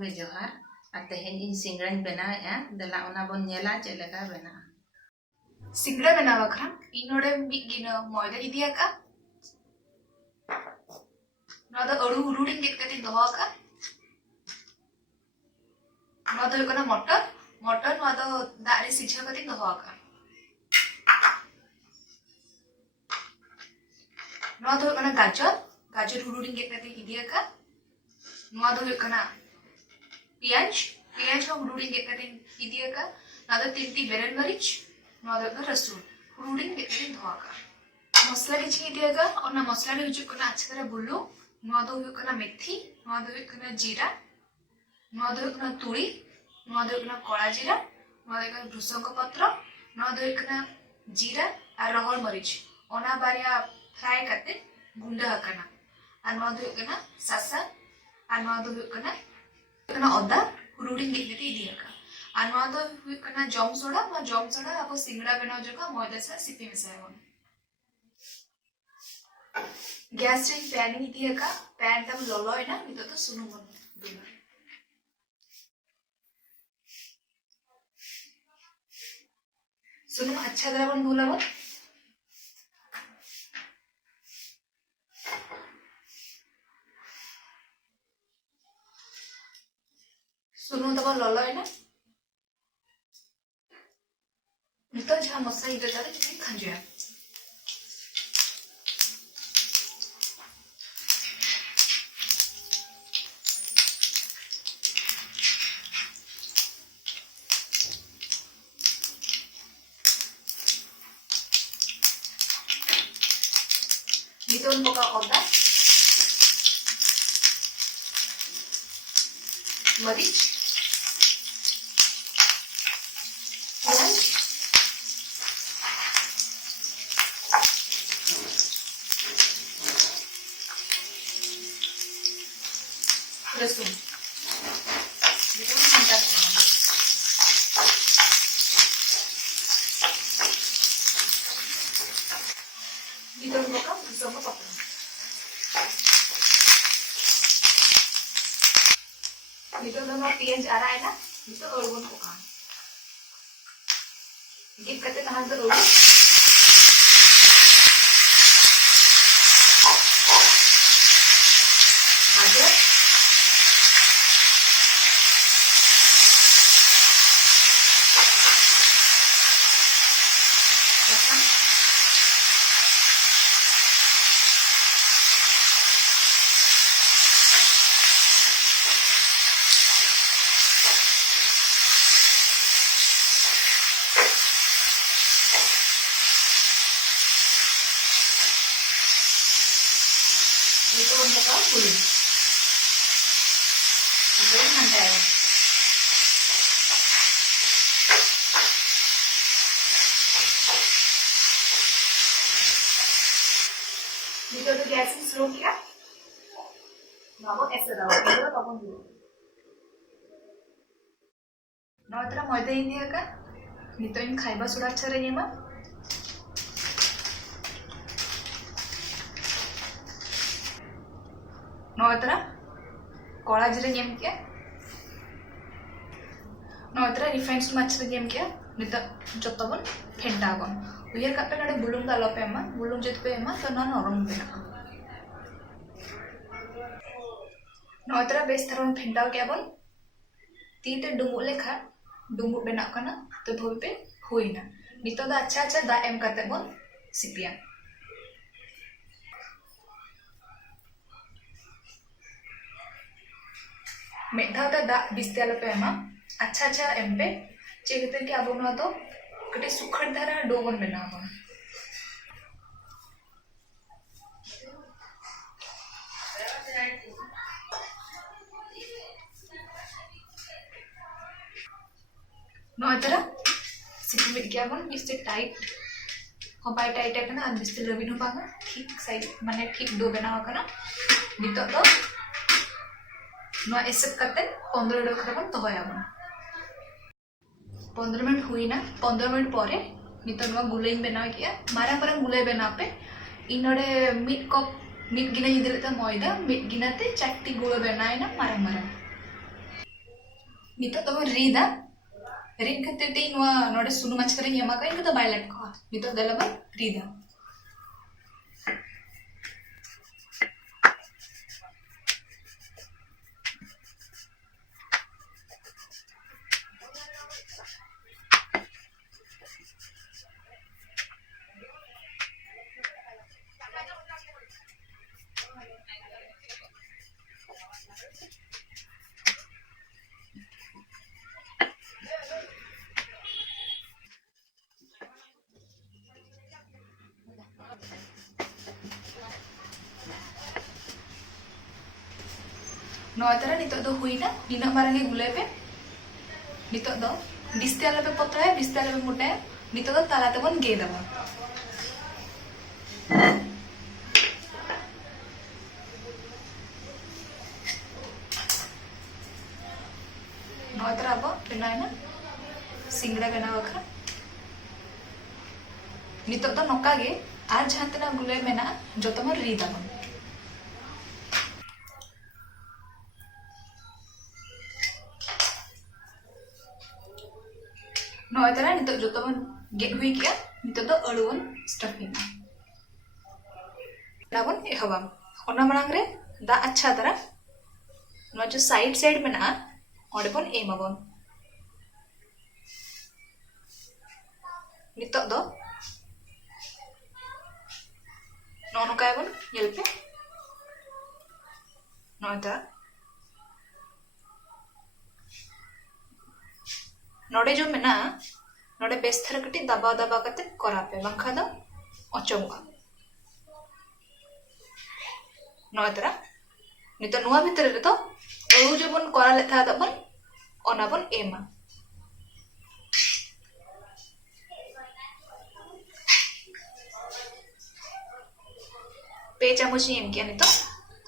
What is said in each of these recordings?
गे जोहार आ तेहेन इन सिंगड़ाኝ बनाएगा दला ओना बन नेला चे लेका बना सिंगड़ा बनावा खा इनोडे गिना मयदा इदिया का नदा अड़ू हुरुडिंग गेट कति दोहा का नदा कना मटर मटर नदा दारे सिझा कति दोहा का नदा कना गाजर गाजर हुरुडिंग गेट कति इदिया का नदा कना पियाज पियाज हो हुरुडिंग गेट कति इदिया का नदा तिनती बेरल मरीच नदा रसून हुरुडिंग गेट कति दोहा का मसला किछि इदिया का और ना मसला रे हुजु कना अच्छा तरह बुल्लू नदा हुयु कना मेथी नदा हुयु कना जीरा नदा हुयु कना तुरी नदा हुयु कना कला जीरा नदा हुयु कना भृषंग पत्र नदा हुयु कना जीरा और रहर मरीच ओना बारिया फ्राई करते गुंडा हकना और नदा हुयु कना सासा और नदा हुयु कना अदा हुरुडिंग गेट कति इदिया का और नदा हुयु कना जम सोडा अब सिंगड़ा बनाओ जका मैदा सा सिपी मिसायबन गैस रे पैन इदिया का पैन तम ललो है ना नितो तो सुनु मन दिना सुनु अच्छा तरह बन भूला बन सुनु तब ललो है ना नितो जहाँ मसाला इधर जाते किसी खंजया Niton poka oda meric piyaज लहसुन निton hantar निton poka भृषंग पत्र नितो दोनों पियाज आ रहा है ना नितो अड़गन को का गिप करते कहां तो अड़ू गाजर itu untuk kulit itu hantar itu tuh gas slow किया बाबू ऐसे रहो इधर बाबू दो नौतरा मैदा इंडिया का नितो इन खाइबा सुड़ा अच्छा रही है नौतरा कला जीरा नेम किया नौतरा रिफाइंड मच्छर नेम किया नित जतबन फेंटाबन उयर का पे नडे बुलुंग दालो पे एमा बुलुंग जत पे एमा तो ना नरम बेना नौतरा बेस तरन फेंटाव के बन तीते डुमु लेखा डुमु बेना कना तो धोल पे होइना नितो दा अच्छा दा एम काते बन सिपिया मेधा दा बिस्ते आलो पे एमा अच्छा एम पे चेक के अब ना तो कटे सुखड़ धारा डोबन बनाबन नौतरा सिपमिट क्या बन बिस्ते टाइट हो बाय टाइट है ना बिस्ते लबिन हो बागा ठीक साइज माने ठीक डो बनावा कना नितो तो एसेप करते 15 मिनट खरबन दहयाबन 15 मिनट हुईना 15 मिनट पर नितो गुलाई बनाव किया मारंग गुलाई बनाव पे इनोडे मिड कप मिड गिना इदि मैदा मिड गिनाते 4 गुड़ बनाएना मारंग नितो तो रीदा रीद खातिर ते नोआ नोडे सुनु माछ करे यमा का इनका तो बाय लट को नितो दलबा रीदा नोतरा नितो दो हुईना निना मारंगे गुले पे नितो दो बिस्ते आले पे पतरा है बिस्ते आले पे मोटा है नितो दो ताला ते बन गे दबा नोतरा अब बेना है ना सिंगड़ा बेना वखा नितो दो नोका गे आज जहां तना गुले मेना जोतो मन री दबा नोतरा नितो जोतो मन गेट हुई किया नितो दो अळुवन स्टफिंग लाबन एहबा ओना मांग रे दा अच्छा तरह नो जो साइड साइड में ना ओडे बन एमाबन नितो दो नोनो काय बन येलपे नोता नोडे जो मेना नोडे बेस्थर कटी दबा दबा कते करापे बंखा दो अचंगा नोतरा नितो नुआ भीतर रे तो अळु जो बन करा ले था दबन ओना बन एमा पे चामच एम किया नितो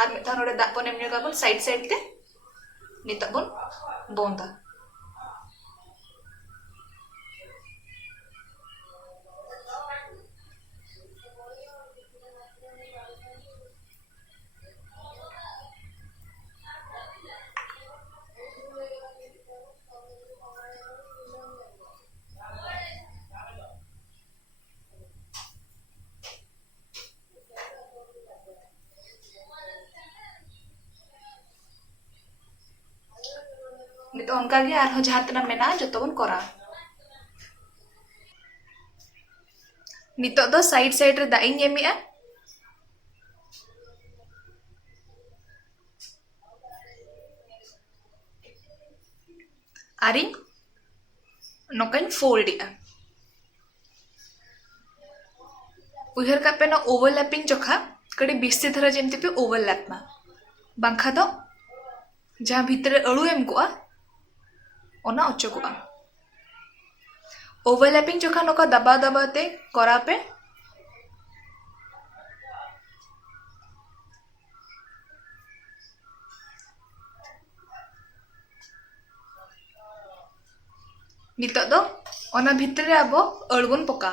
आर मिता नोडे दा बन एम जगह बन साइड साइड ते नितो बन बोंदा नितो उनका गे आर हो जहां तना मेना जतो बन करा नितो दो साइड साइड रे दाई एमिया आरी नोकन फोल्ड इया उहर का पे ना ओवरलैपिंग चोखा कड़ी बिस्ती धरा जेमती पे ओवरलैप मा बांखा दो जहां भीतर अळु एम को ओना अचकोआ ओवरलैपिंग चोखा नोका दबा दबाते करा पे नितो दो ओना भीतर रे आबो अळबन पका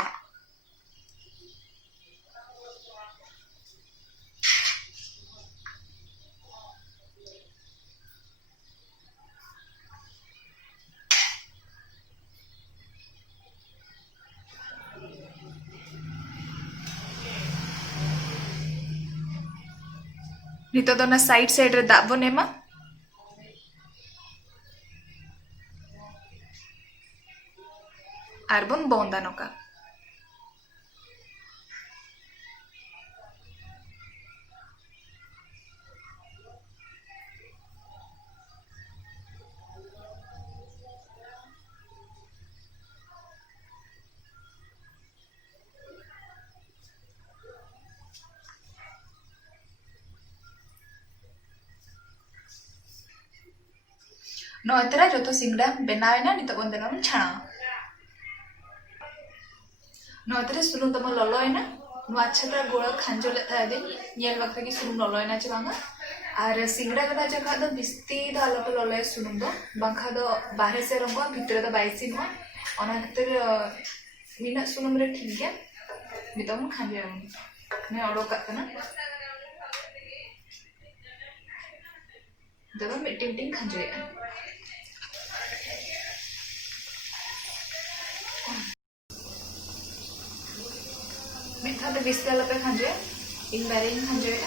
नितो दो ना साइड साइड रे दाब बन एमा आरबन बोंदा नोका नोतरा जो सिंगड़ा बनावेना नितो बन देना छाणा नोतरे सुनुम तम ललोयना नु अच्छा तरह गोड़ा खांजो लेता दे येल वक्त की सुनुम ललोयना च बांगा आर सिंगड़ा कदा जगह दो बिस्ती द आलो पे ललोय सुनुम दो बांखा दो बाहर से रंगो भीतर दो बाइसी नो ओना भीतर मिना सुनुम रे ठीक गया नितो खांजो ने ओडो कतना दबा मिटिंग खांजो मिठा ते बिस्ते आला पे खांजे इन बारे इन खांजे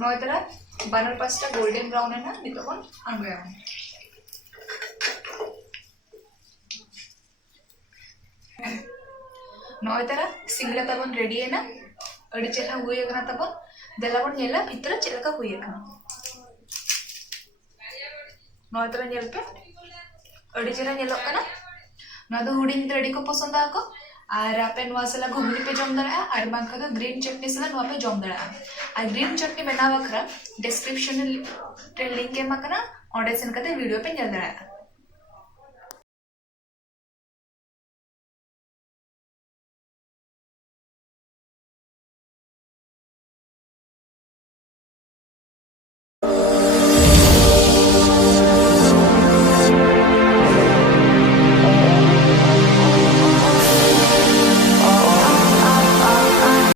नौ तरह बानर पास्ता गोल्डन ब्राउन है ना नितो कौन आंगे नौ तरह सिंगला तबन रेडी है ना अड़ी चेहरा हुए करना तबन देलाबन नेला भीतर चेलका हुए करना नौ तरह नेल पे अड़ी चेहरा नेलो करना ना तो हुडिंग रेडी को पसंद आको और आपे नवा सला घुगनी पे जम दड़ा और बांका तो ग्रीन चटनी सला नवा पे जम दड़ा और ग्रीन चटनी बनावा खरा डिस्क्रिप्शन रे लिंक एमा कना ऑर्डर सेन कते वीडियो पे नेल दड़ा